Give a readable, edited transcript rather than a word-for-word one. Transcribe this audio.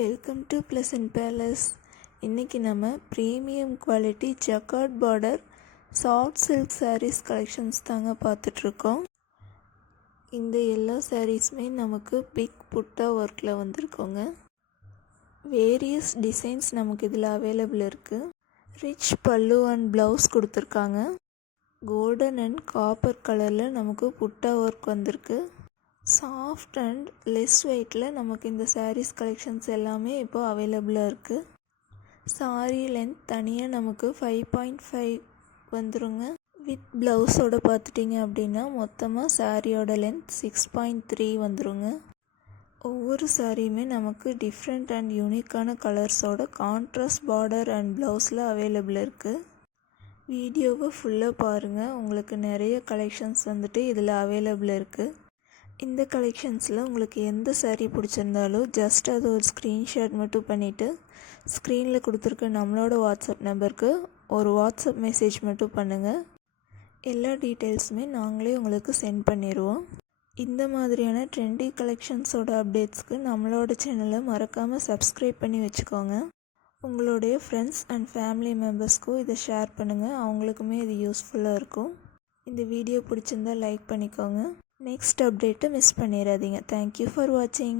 Welcome to pleasant palace. இன்றைக்கி நம்ம premium quality jacquard border soft silk saris collections தாங்க பார்த்துட்ருக்கோம். இந்த எல்லா சாரீஸுமே நமக்கு பிக் புட்டா ஒர்க்கில் வந்திருக்கோங்க. வேரியஸ் டிசைன்ஸ் நமக்கு இதில் அவைலபிள் இருக்குது. ரிச் பல்லு அண்ட் ப்ளவுஸ் கொடுத்துருக்காங்க. கோல்டன் அண்ட் காப்பர் கலரில் நமக்கு புட்டா ஒர்க் வந்திருக்கு. சாஃப்ட் அண்ட் லெஸ் வெயிட்டில் நமக்கு இந்த சாரீஸ் கலெக்ஷன்ஸ் எல்லாமே இப்போ அவைலபிளாக இருக்குது. சாரீ லென்த் தனியாக நமக்கு 5.5 வந்துருங்க. வித் ப்ளவுஸோடு பார்த்துட்டிங்க அப்படின்னா மொத்தமாக சாரியோட லென்த் 6.3 வந்துருங்க. ஒவ்வொரு சாரியுமே நமக்கு டிஃப்ரெண்ட் அண்ட் யூனிக்கான கலர்ஸோட கான்ட்ராஸ்ட் பார்டர் அண்ட் ப்ளவுஸில் அவைலபிள் இருக்குது. வீடியோவை ஃபுல்லாக பாருங்கள், உங்களுக்கு நிறைய கலெக்ஷன்ஸ் வந்துட்டு இதில் அவைலபிள் இருக்குது. இந்த கலெக்ஷன்ஸில் உங்களுக்கு எந்த சாரீ பிடிச்சிருந்தாலும் ஜஸ்ட் அது ஒரு ஸ்க்ரீன்ஷாட் மட்டும் பண்ணிவிட்டு ஸ்க்ரீனில் கொடுத்துருக்க நம்மளோட வாட்ஸ்அப் நம்பருக்கு ஒரு வாட்ஸ்அப் மெசேஜ் மட்டும் பண்ணுங்கள். எல்லா டீட்டெயில்ஸுமே நாங்களே உங்களுக்கு சென்ட் பண்ணிடுவோம். இந்த மாதிரியான ட்ரெண்டி கலெக்ஷன்ஸோட அப்டேட்ஸ்க்கு நம்மளோட சேனலை மறக்காமல் சப்ஸ்கிரைப் பண்ணி வச்சுக்கோங்க. உங்களுடைய ஃப்ரெண்ட்ஸ் அண்ட் ஃபேமிலி மெம்பர்ஸ்க்கும் இதை ஷேர் பண்ணுங்கள், அவங்களுக்குமே இது யூஸ்ஃபுல்லாக இருக்கும். இந்த வீடியோ பிடிச்சிருந்தால் லைக் பண்ணிக்கோங்க. நெக்ஸ்ட் அப்டேட்டை மிஸ் பண்ணிடாதீங்க. தேங்க்யூ ஃபார் வாட்சிங்.